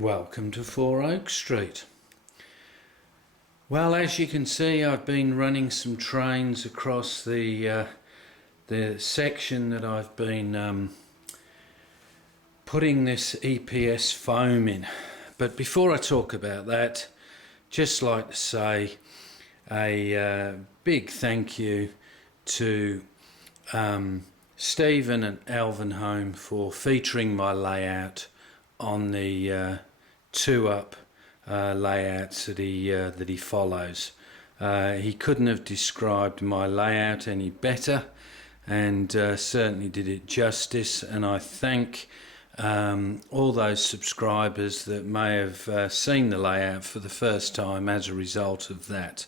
Welcome to 4 Oak Street. Well, as you can see, I've been running some trains across the section that I've been putting this EPS foam in. But before I talk about that, just like to say a big thank you to Stephen and Alvin Home for featuring my layout on the 2-up layouts that he follows. He couldn't have described my layout any better, and certainly did it justice, and I thank all those subscribers that may have seen the layout for the first time as a result of that.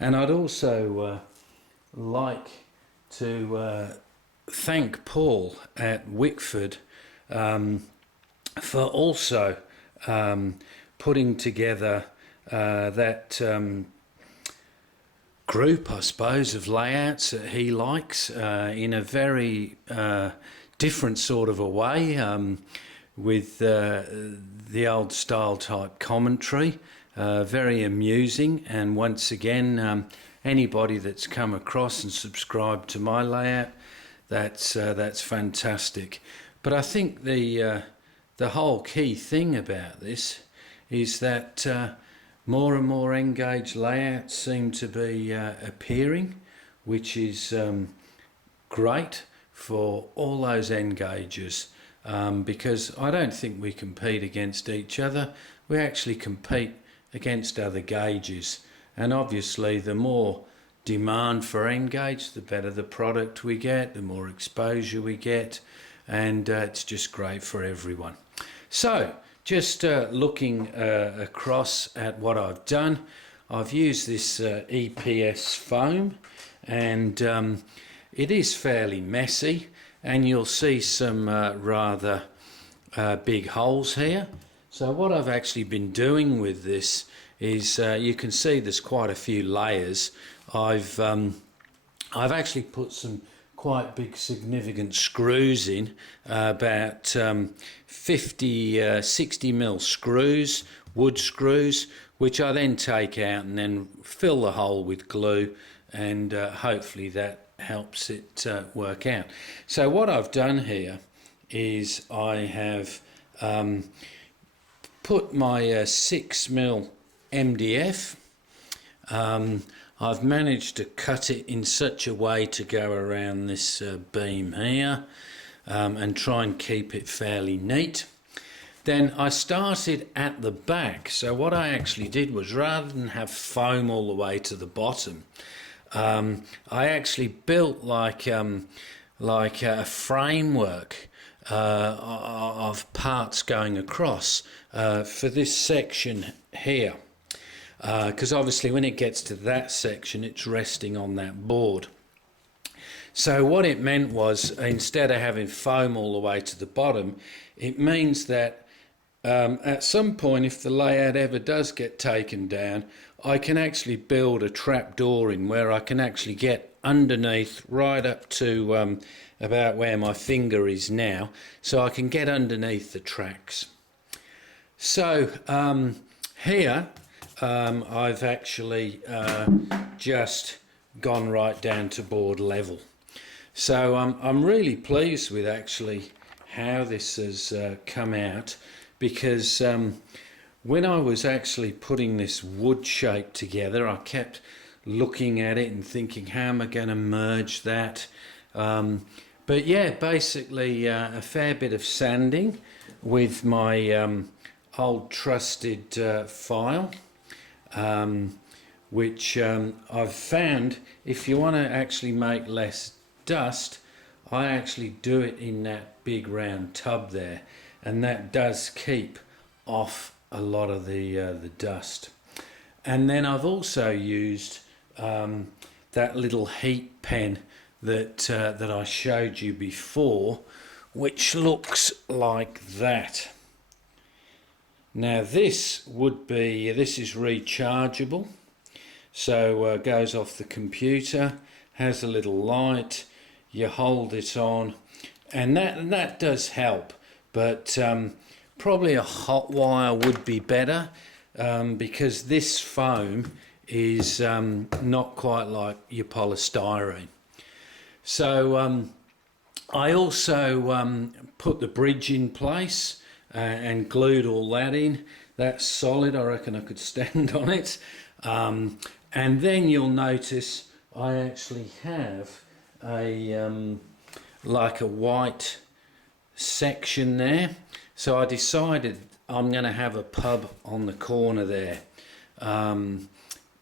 And I'd also like to thank Paul at Wickford for also putting together that group, I suppose, of layouts that he likes in a very different sort of a way, with the old style type commentary, very amusing. And once again, anybody that's come across and subscribed to my layout, that's fantastic. But I think the whole key thing about this is that more and more N-gauge layouts seem to be appearing, which is great for all those N-gauges, because I don't think we compete against each other. We actually compete against other gauges, and obviously the more demand for N-gauge, the better the product we get, the more exposure we get, and it's just great for everyone. So just looking across at what I've done, I've used this EPS foam, and it is fairly messy, and you'll see some rather big holes here. So what I've actually been doing with this is, you can see there's quite a few layers. I've actually put some quite big significant screws in, about 50 60 mil screws, wood screws, which I then take out and then fill the hole with glue, and hopefully that helps it work out. So what I've done here is I have put my 6 mil MDF. I've managed to cut it in such a way to go around this beam here, and try and keep it fairly neat. Then I started at the back. So what I actually did was, rather than have foam all the way to the bottom, I actually built like a framework of parts going across for this section here. Because obviously when it gets to that section, it's resting on that board. So what it meant was, instead of having foam all the way to the bottom, it means that at some point, if the layout ever does get taken down, I can actually build a trap door in where I can actually get underneath, right up to about where my finger is now, so I can get underneath the tracks. So here I've actually just gone right down to board level. So I'm really pleased with actually how this has come out, because when I was actually putting this wood shape together, I kept looking at it and thinking, how am I going to merge that? But yeah, basically a fair bit of sanding with my old trusted file, which I've found, if you want to actually make less dust, I actually do it in that big round tub there, and that does keep off a lot of the dust. And then I've also used that little heat pen that I showed you before, which looks like that. Now this is rechargeable, so goes off the computer, has a little light, you hold it on, and that does help. But Probably a hot wire would be better, because this foam is not quite like your polystyrene. So I also put the bridge in place and glued all that in. That's solid. I reckon I could stand on it. And then you'll notice I actually have a like a white section there. So I decided I'm going to have a pub on the corner there,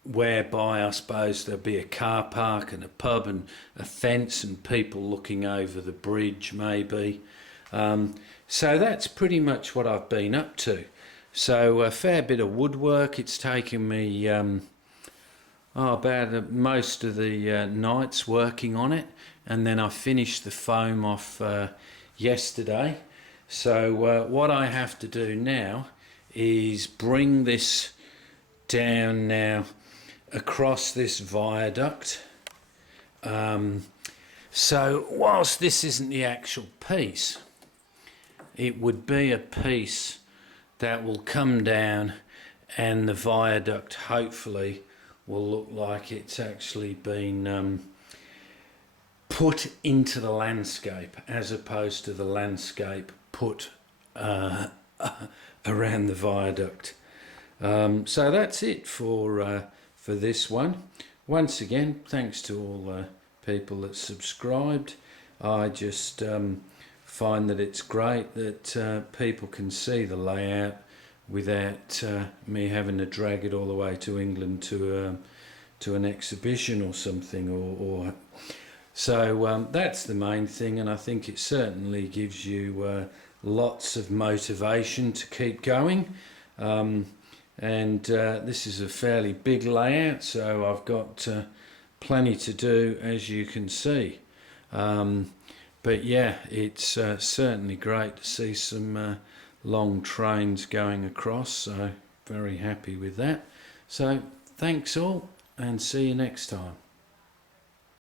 whereby I suppose there'll be a car park and a pub and a fence and people looking over the bridge maybe. So that's pretty much what I've been up to. So a fair bit of woodwork. It's taken me about most of the nights working on it, and then I finished the foam off yesterday. So what I have to do now is bring this down now across this viaduct. So whilst this isn't the actual piece, it would be a piece that will come down, and the viaduct hopefully will look like it's actually been put into the landscape, as opposed to the landscape put around the viaduct. So that's it for this one. Once again, thanks to all people that subscribed. I just find that it's great that people can see the layout without me having to drag it all the way to England to an exhibition or something, or so that's the main thing, and I think it certainly gives you lots of motivation to keep going. And this is a fairly big layout, so I've got plenty to do, as you can see. But yeah, it's certainly great to see some long trains going across, so very happy with that. So thanks all, and see you next time.